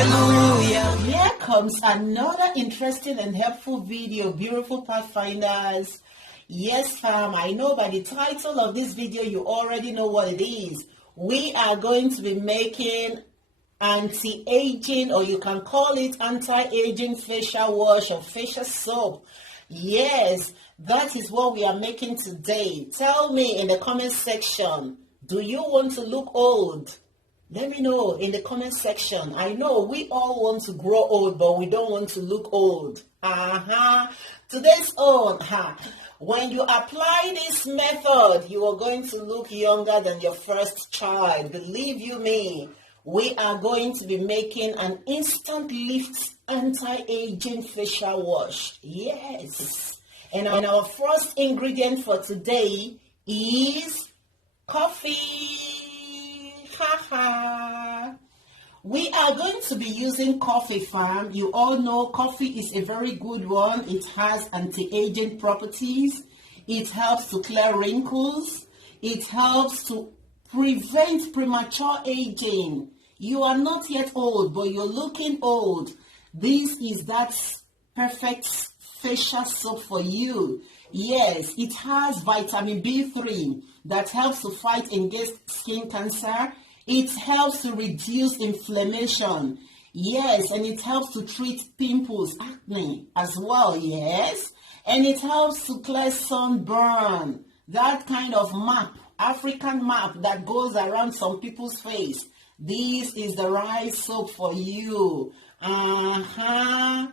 Hallelujah. Here comes another interesting and helpful video, beautiful pathfinders. Yes, fam, I know by the title of this video, you already know what it is. We are going to be making anti-aging, or you can call it anti-aging facial wash or facial soap. Yes, that is what we are making today. Tell me in the comment section, do you want to look old? Let me know in the comment section. I know we all want to grow old, but we don't want to look old. Today's old. When you apply this method, you are going to look younger than your first child. Believe you me. We are going to be making an instant lift anti-aging facial wash. Yes. And our first ingredient for today is coffee. We are going to be using coffee, fam. You all know coffee is a very good one. It has anti-aging properties. It helps to clear wrinkles. It helps to prevent premature aging. You are not yet old, but you're looking old. This is that perfect facial soap for you. Yes, it has vitamin B3 that helps to fight against skin cancer. It helps to reduce inflammation. Yes, and it helps to treat pimples, acne as well. Yes, and it helps to clear sunburn. That kind of map, African map that goes around some people's face. This is the right soap for you. Yeah.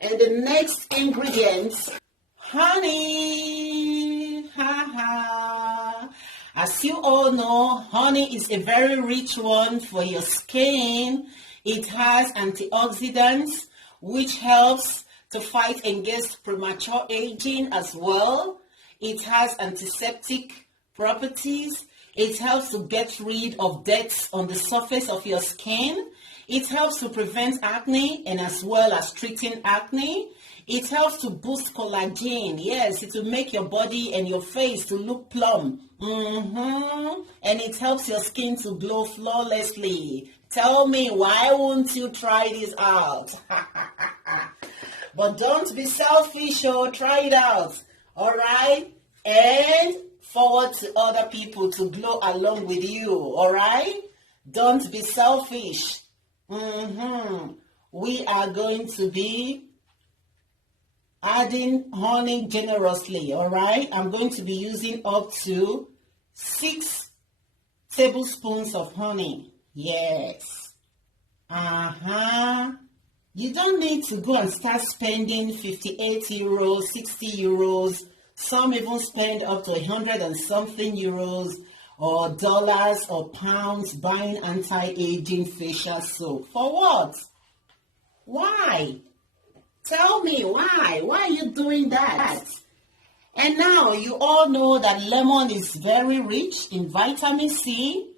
And the next ingredient, honey. As you all know, honey is a very rich one for your skin. It has antioxidants, which helps to fight against premature aging as well. It has antiseptic properties. It helps to get rid of deaths on the surface of your skin. It helps to prevent acne and as well as treating acne. It helps to boost collagen. Yes, it will make your body and your face to look plump. And it helps your skin to glow flawlessly. Tell me, why won't you try this out? But don't be selfish, try it out. All right? And forward to other people to glow along with you. All right? Don't be selfish. We are going to be adding honey generously. All right? I'm going to be using up to 6 tablespoons of honey. Yes. You don't need to go and start spending 58 euros, 60 euros. Some even spend up to 100 and something euros or dollars or pounds buying anti-aging facial soap. For what? Why? Tell me why. Why are you doing that? And now you all know that lemon is very rich in vitamin C.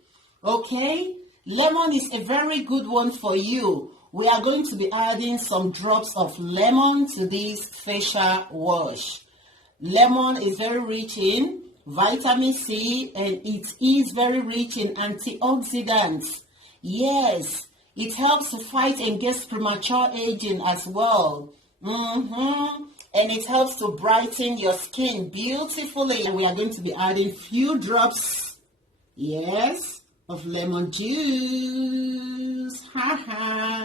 Okay? Lemon is a very good one for you. We are going to be adding some drops of lemon to this facial wash. Lemon is very rich in vitamin C and it is very rich in antioxidants. Yes, it helps to fight against premature aging as well. And it helps to brighten your skin beautifully. And we are going to be adding few drops, yes, of lemon juice.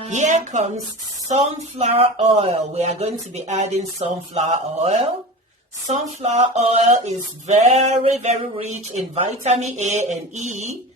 Here comes sunflower oil. We are going to be adding sunflower oil. Sunflower oil is very, very rich in vitamin A and E.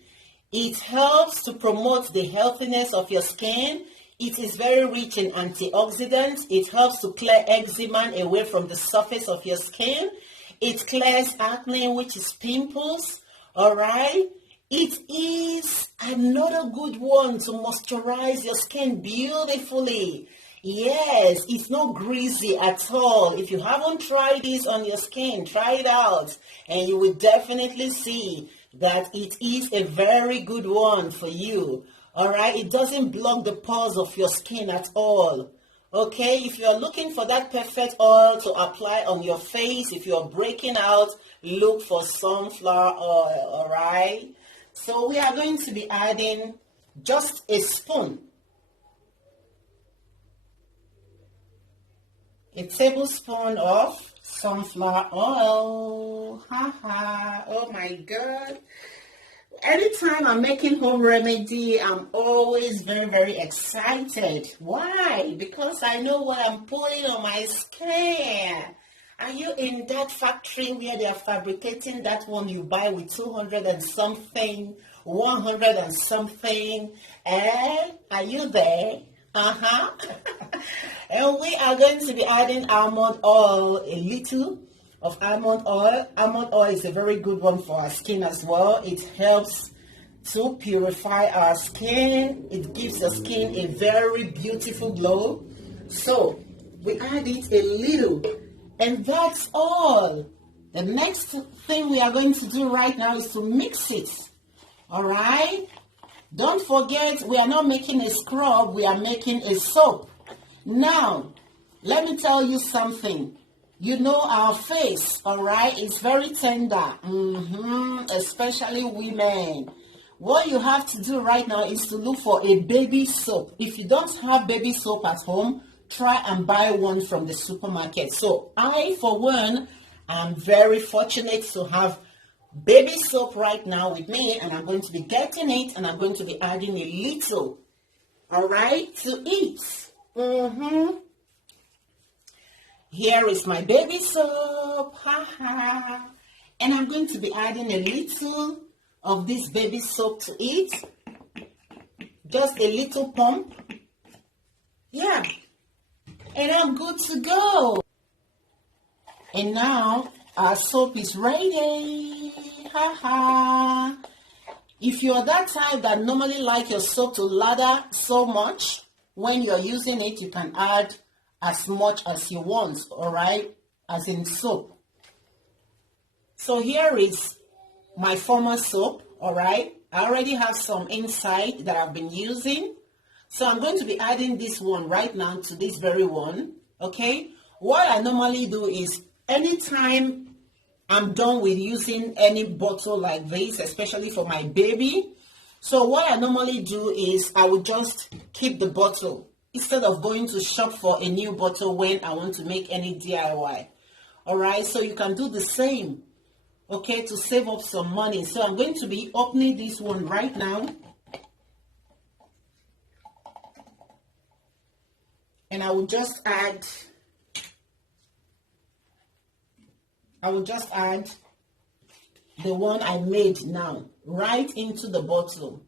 It helps to promote the healthiness of your skin. It is very rich in antioxidants. It helps to clear eczema away from the surface of your skin. It clears acne, which is pimples. All right. It is another good one to moisturize your skin beautifully. Yes, it's not greasy at all. If you haven't tried this on your skin, try it out. And you will definitely see that it is a very good one for you. All right, it doesn't block the pores of your skin at all. Okay, if you're looking for that perfect oil to apply on your face, if you're breaking out, look for sunflower oil. All right. So we are going to be adding just a spoon a tablespoon of sunflower oil. Oh my God. Anytime I'm making home remedy, I'm always very, very excited. Why? Because I know what I'm putting on my skin. Are you in that factory where they are fabricating that one you buy with 200 and something, 100 and something? Are you there? And we are going to be adding almond oil, a little of almond oil. Almond oil is a very good one for our skin as well. It helps to purify our skin. It gives the skin a very beautiful glow. So we add it a little, and that's all. The next thing we are going to do right now is to mix it. All right? Don't forget, we are not making a scrub, we are making a soap. Now, let me tell you something. You know our face, all right? It's very tender, especially women. What you have to do right now is to look for a baby soap. If you don't have baby soap at home, try and buy one from the supermarket. So I, for one, am very fortunate to have baby soap right now with me, and I'm going to be getting it, and I'm going to be adding a little, all right, to it. Here is my baby soap, and I'm going to be adding a little of this baby soap to it, just a little pump, yeah, and I'm good to go. And now our soap is ready. If you're that type that normally like your soap to lather so much, when you're using it, you can add as much as you want, all right, as in soap. So here is my former soap, all right. I already have some inside that I've been using. So I'm going to be adding this one right now to this very one, okay. What I normally do is anytime I'm done with using any bottle like this, especially for my baby, so what I normally do is I would just keep the bottle instead of going to shop for a new bottle when I want to make any DIY. All right, so you can do the same, okay, to save up some money. So I'm going to be opening this one right now, and I will just add the one I made now right into the bottle.